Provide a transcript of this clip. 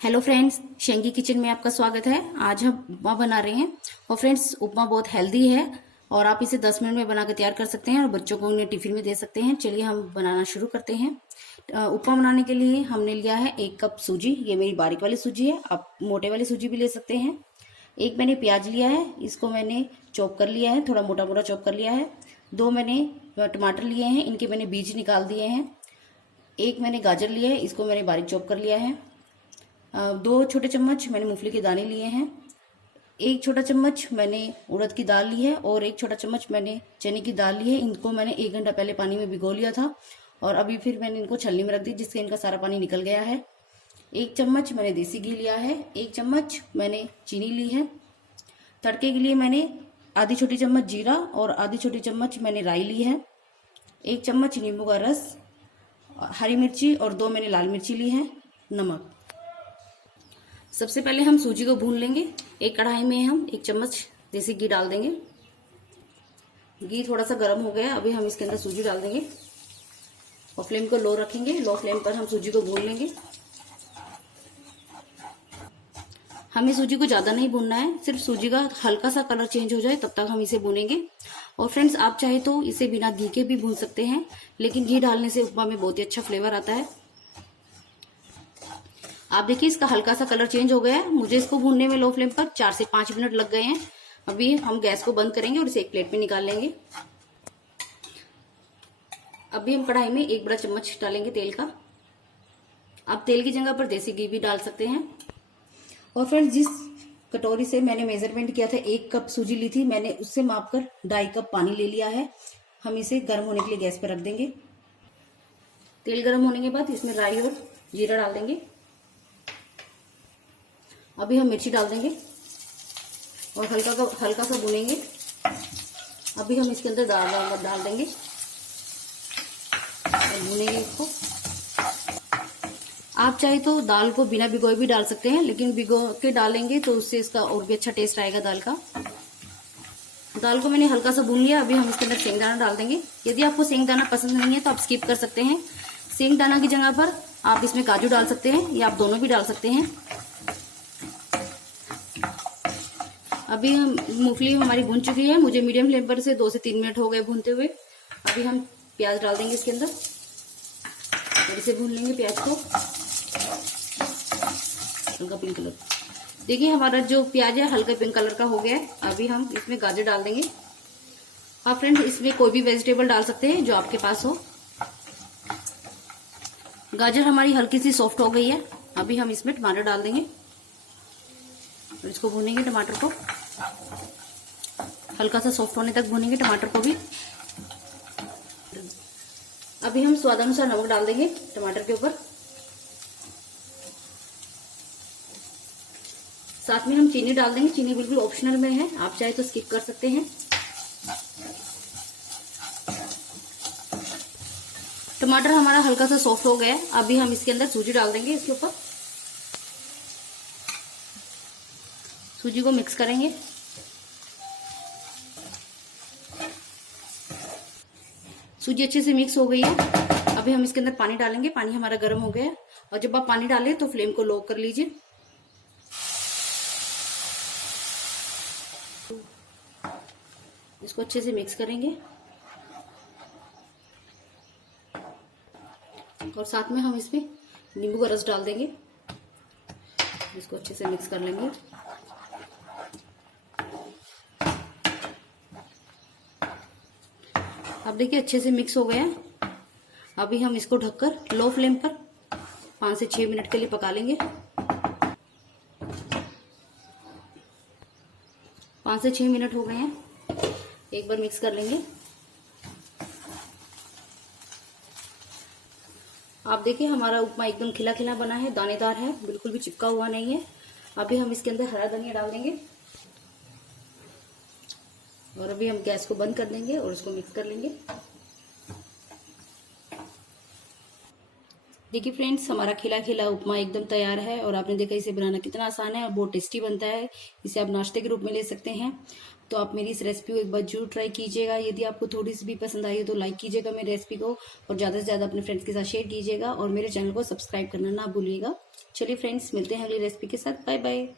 Hello friends, शेंगी kitchen में आपका स्वागत है। आज हम उपमा बना रहे हैं और फ्रेंड्स उपमा बहुत हेल्दी है और आप इसे 10 मिनट में बनाकर तैयार कर सकते हैं और बच्चों को उन्हें टिफिन में दे सकते हैं। चलिए हम बनाना शुरू करते हैं। उपमा बनाने के लिए हमने लिया है 1 कप सूजी। ये मेरी बारीक वाली सूजी है, आप मोटे वाली सूजी भी ले सकते हैं। एक मैंने प्याज लिया है, इसको मैंने चॉप कर लिया है, थोड़ा मोटा मोटा चॉप कर लिया है। 2 मैंने टमाटर लिए हैं, इनके मैंने बीज निकाल दिए हैं। एक मैंने गाजर लिया है, इसको मैंने बारीक चॉप कर लिया है। 2 छोटे चम्मच मैंने मूंगफली के दाने लिए हैं। 1 छोटा चम्मच मैंने उड़द की दाल ली है और 1 छोटा चम्मच मैंने चने की दाल ली है। इनको मैंने 1 घंटा पहले पानी में भिगो लिया था और अभी फिर मैंने इनको छलनी में रख दी, जिससे इनका सारा पानी निकल गया है। 1 चम्मच मैंने देसी घी लिया है। 1 चम्मच मैंने चीनी ली है। तड़के के लिए मैंने आधी छोटी चम्मच जीरा और आधी छोटी चम्मच मैंने राई ली है। 1 चम्मच नींबू का रस, हरी मिर्ची और 2 मैंने लाल मिर्ची ली है। नमक। सबसे पहले हम सूजी को भून लेंगे। एक कढ़ाई में हम 1 चम्मच देसी घी डाल देंगे। घी थोड़ा सा गर्म हो गया, अभी हम इसके अंदर सूजी डाल देंगे और फ्लेम को लो रखेंगे। लो फ्लेम पर हम सूजी को भून लेंगे। हमें सूजी को ज्यादा नहीं भूनना है, सिर्फ सूजी का हल्का सा कलर चेंज हो जाए तब तक हम इसे भूनेंगे। और फ्रेंड्स, आप चाहे तो इसे बिना घी के भी भून सकते हैं, लेकिन घी डालने से उपमा में बहुत ही अच्छा फ्लेवर आता है। आप देखिए इसका हल्का सा कलर चेंज हो गया है। मुझे इसको भूनने में लो फ्लेम पर 4 से 5 मिनट लग गए हैं। अभी हम गैस को बंद करेंगे और इसे एक प्लेट में निकाल लेंगे। अभी हम कढ़ाई में 1 बड़ा चम्मच डालेंगे तेल का। आप तेल की जगह पर देसी घी भी डाल सकते हैं। और फ्रेंड्स, जिस कटोरी से मैंने मेजरमेंट किया था 1 कप सूजी ली थी, मैंने उससे मापकर 2.5 कप पानी ले लिया है। हम इसे गर्म होने के लिए गैस पर रख देंगे। तेल गर्म होने के बाद इसमें राई और जीरा डाल देंगे। अभी हम मिर्ची डाल देंगे और हल्का सा भूनेंगे। अभी हम इसके अंदर दाल डाल देंगे और भूनेंगे इसको। आप चाहे तो दाल को बिना भिगोए भी डाल सकते हैं, लेकिन भिगो के डालेंगे तो उससे इसका और भी अच्छा टेस्ट आएगा दाल का। दाल को मैंने हल्का सा भून लिया। अभी हम इसके अंदर सेंगदाना डाल देंगे। यदि आपको सेंगदाना पसंद नहीं है तो आप स्किप कर सकते हैं। सेंगदाना की जगह पर आप इसमें काजू डाल सकते हैं या आप दोनों भी डाल सकते हैं। अभी हम मूंगफली हमारी भून चुकी है। मुझे मीडियम फ्लेम पर से 2 से 3 मिनट हो गए भूनते हुए। अभी हम प्याज डाल देंगे इसके अंदर और इसे भून लेंगे प्याज को हल्का पिंक कलर। देखिए हमारा जो प्याज है हल्का पिंक कलर का हो गया है। अभी हम इसमें गाजर डाल देंगे। आप फ्रेंड्स इसमें कोई भी वेजिटेबल डाल सकते हैं जो आपके पास हो। गाजर हमारी हल्की सी सॉफ्ट हो गई है। अभी हम इसमें टमाटर डाल देंगे और इसको भूनेंगे। टमाटर को हल्का सा सॉफ्ट होने तक भूनेंगे टमाटर को भी। अभी हम स्वादानुसार नमक डाल देंगे टमाटर के ऊपर। साथ में हम चीनी डाल देंगे। चीनी बिल्कुल ऑप्शनल में है, आप चाहे तो स्किप कर सकते हैं। टमाटर हमारा हल्का सा सॉफ्ट हो गया है। अभी हम इसके अंदर सूजी डाल देंगे। इसके ऊपर सूजी को मिक्स करेंगे। सूजी अच्छे से मिक्स हो गई है। अभी हम इसके अंदर पानी डालेंगे। पानी हमारा गर्म हो गया है और जब आप पानी डालें तो फ्लेम को लो कर लीजिए। इसको अच्छे से मिक्स करेंगे और साथ में हम इसमें नींबू का रस डाल देंगे। इसको अच्छे से मिक्स कर लेंगे। अब देखिए अच्छे से मिक्स हो गया। अभी हम इसको ढककर लो फ्लेम पर 5 से 6 मिनट के लिए पका लेंगे। 5 से 6 मिनट हो गए हैं। एक बार मिक्स कर लेंगे। आप देखिए हमारा उपमा एकदम खिला खिला बना है, दानेदार है, बिल्कुल भी चिपका हुआ नहीं है। अभी हम इसके अंदर हरा धनिया डाल देंगे और अभी हम गैस को बंद कर देंगे और इसको मिक्स कर लेंगे। देखिए फ्रेंड्स, हमारा खिला खिला उपमा एकदम तैयार है और आपने देखा इसे बनाना कितना आसान है और बहुत टेस्टी बनता है। इसे आप नाश्ते के रूप में ले सकते हैं। तो आप मेरी इस रेसिपी को एक बार जरूर ट्राई कीजिएगा। यदि आपको थोड़ी सी भी पसंद आई है तो लाइक कीजिएगा मेरी रेसिपी को और ज़्यादा से ज़्यादा अपने फ्रेंड्स के साथ शेयर कीजिएगा और मेरे चैनल को सब्सक्राइब करना ना भूलिएगा। चलिए फ्रेंड्स, मिलते हैं अगली रेसिपी के साथ। Bye bye.